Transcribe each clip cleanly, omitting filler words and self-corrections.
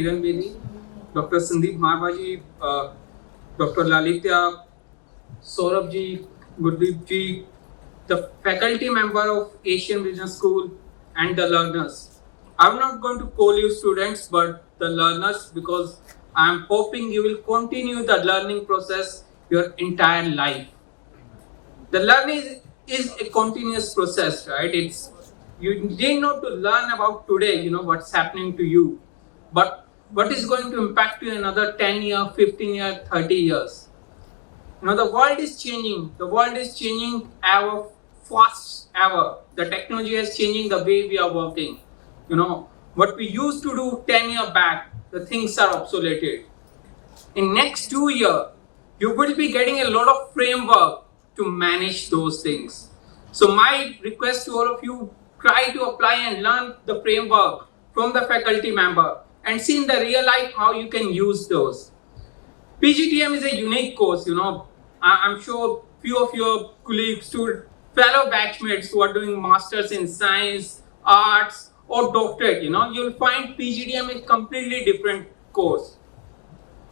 Kiran Bedi, Dr. Sandeep Marwaji, Dr. Lalitya, Saurabh ji, Gurdeep ji, the faculty member of Asian Business School, and the learners. I'm not going to call you students, but the learners, because I'm hoping you will continue the learning process your entire life. The learning is a continuous process, right? You need not to learn about today, what's happening to you, but what is going to impact you in another 10 years, 15 years, 30 years. The world is changing. The world is changing ever fast ever. The technology is changing the way we are working. What we used to do 10 years back, the things are obsoleted. In next 2 years, you will be getting a lot of framework to manage those things. So my request to all of you, try to apply and learn the framework from the faculty member and see in the real life how you can use those. PGDM is a unique course, I'm sure few of your colleagues, fellow batchmates who are doing masters in science, arts, or doctorate, you'll find PGDM is completely different course.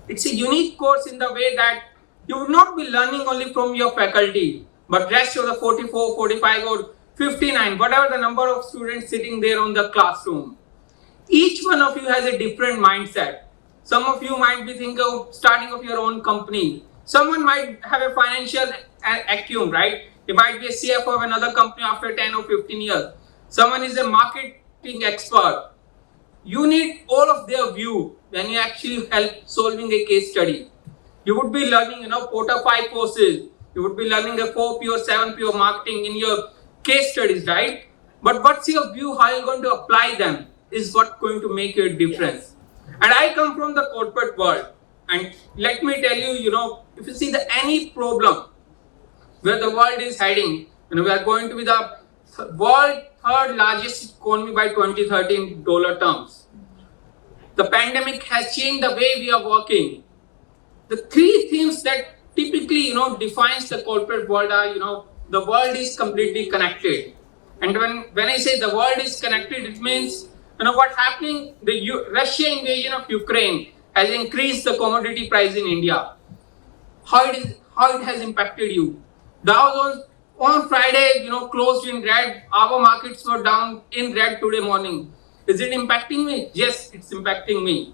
It's a unique course in the way that you would not be learning only from your faculty, but rest of the 44, 45 or 59, whatever the number of students sitting there on the classroom. Each one of you has a different mindset. Some of you might be thinking of starting of your own company. Someone might have a financial acumen, right? He might be a CFO of another company after 10 or 15 years. Someone is a marketing expert. You need all of their view when you actually help solving a case study. You would be learning, 4 to 5 courses. You would be learning a 4P or 7P of marketing in your case studies, right? But what's your view? How you're going to apply them is what's going to make a difference. And I come from the corporate world. And let me tell you, if you see any problem where the world is heading, we are going to be the world third largest economy by 2013 dollar terms. The pandemic has changed the way we are working. The three themes that typically, defines the corporate world are, the world is completely connected. And when I say the world is connected, it means, what's happening, the Russia invasion of Ukraine has increased the commodity price in India. How it has impacted you. Dow Jones on Friday, closed in red. Our markets were down in red today morning. Is it impacting me? Yes, it's impacting me.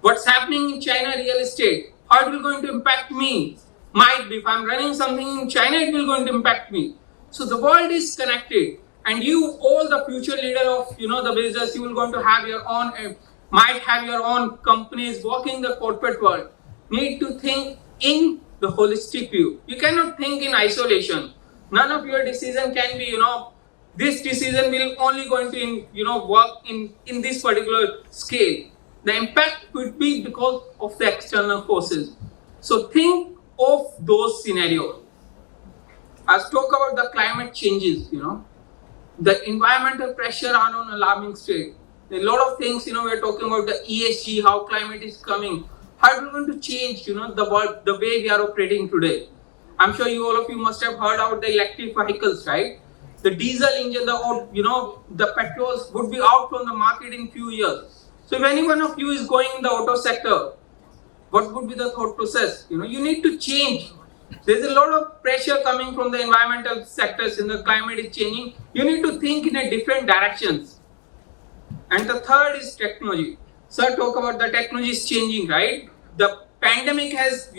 What's happening in China real estate? How it will going to impact me? Might be if I'm running something in China, it will going to impact me. So the world is connected, and you, all the future leader of the business, you will going to have your own, might have your own companies working in the corporate world. Need to think in the holistic view. You cannot think in isolation. None of your decision can be, this decision will only going to work in this particular scale. The impact could be because of the external forces. So think of those scenarios. Let's talk about the climate changes, the environmental pressure are on alarming state. A lot of things, we're talking about the ESG, how climate is coming. How are we going to change, the world, the way we are operating today? I'm sure all of you must have heard about the electric vehicles, right? The diesel engine, the petrols would be out from the market in few years. So if any one of you is going in the auto sector, what would be the thought process? You need to change. There's a lot of pressure coming from the environmental sectors, and the climate is changing. You need to think in a different directions. And the third is technology. Sir, talk about the technology is changing, right? The pandemic has,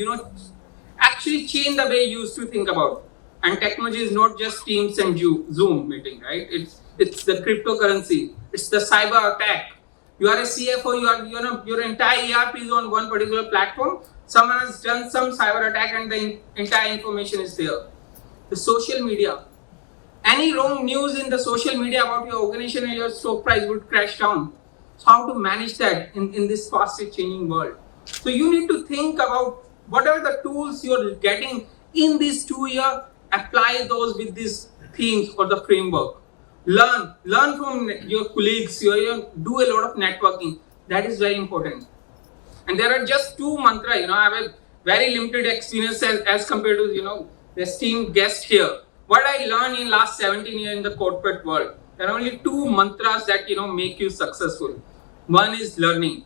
actually changed the way you used to think about. And technology is not just Teams and Zoom meeting, right? It's the cryptocurrency. It's the cyber attack. You are a CFO, your entire ERP is on one particular platform. Someone has done some cyber attack and the entire information is there. The social media. Any wrong news in the social media about your organization and your stock price would crash down. So how to manage that in this fast changing world? So you need to think about what are the tools you're getting in this 2 year, apply those with these themes or the framework. Learn from your colleagues, do a lot of networking. That is very important. And there are just two mantras, I have a very limited experience as compared to, the esteemed guest here. What I learned in last 17 years in the corporate world, there are only two mantras that, make you successful. One is learning.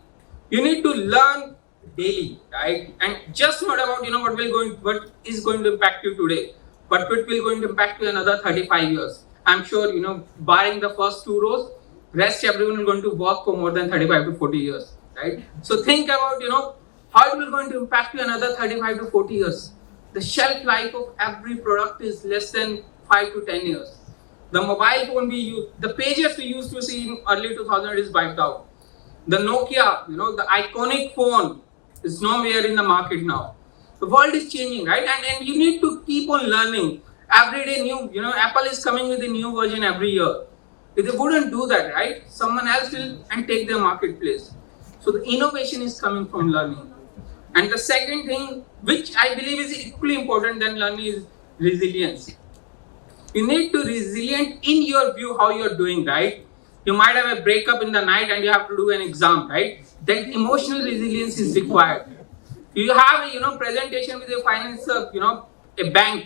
You need to learn daily, right? And just not about what is going to impact you today, but what will going to impact you another 35 years. I'm sure barring the first two rows, rest everyone is going to work for more than 35 to 40 years, right? So think about how it will going to impact you another 35 to 40 years. The shelf life of every product is less than 5 to 10 years. The mobile phone we use, the pages we used to see in early 2000 is wiped out. The Nokia, the iconic phone is nowhere in the market now. The world is changing, right? And you need to keep on learning. Every day new, Apple is coming with a new version every year. If they wouldn't do that, right, someone else will and take their marketplace. So the innovation is coming from learning. And the second thing, which I believe is equally important than learning, is resilience. You need to resilient in your view how you're doing, right? You might have a breakup in the night and you have to do an exam, right? Then emotional resilience is required. You have a presentation with a finance, a bank,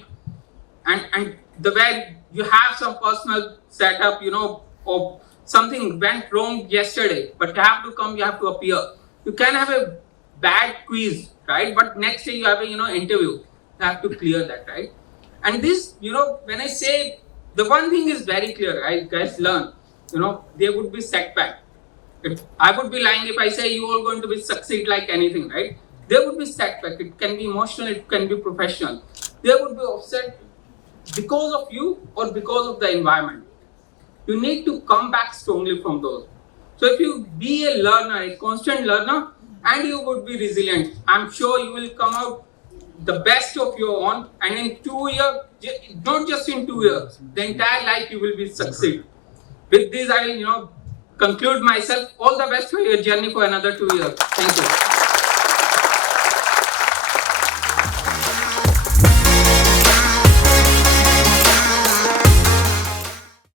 and the where you have some personal setup, or something went wrong yesterday, but you have to come, you have to appear. You can have a bad quiz, right? But next day you have a interview. You have to clear that, right? And this, when I say the one thing is very clear, right? Guys, learn. There would be setback. I would be lying if I say you are going to be succeed like anything, right? There would be setback. It can be emotional, it can be professional. There would be offset because of you or because of the environment. You need to come back strongly from those. So if you be a learner, a constant learner, and you would be resilient, I'm sure you will come out the best of your own, and in 2 years, not just in 2 years, the entire life you will be succeed. With this, I will conclude myself. All the best for your journey for another 2 years. Thank you.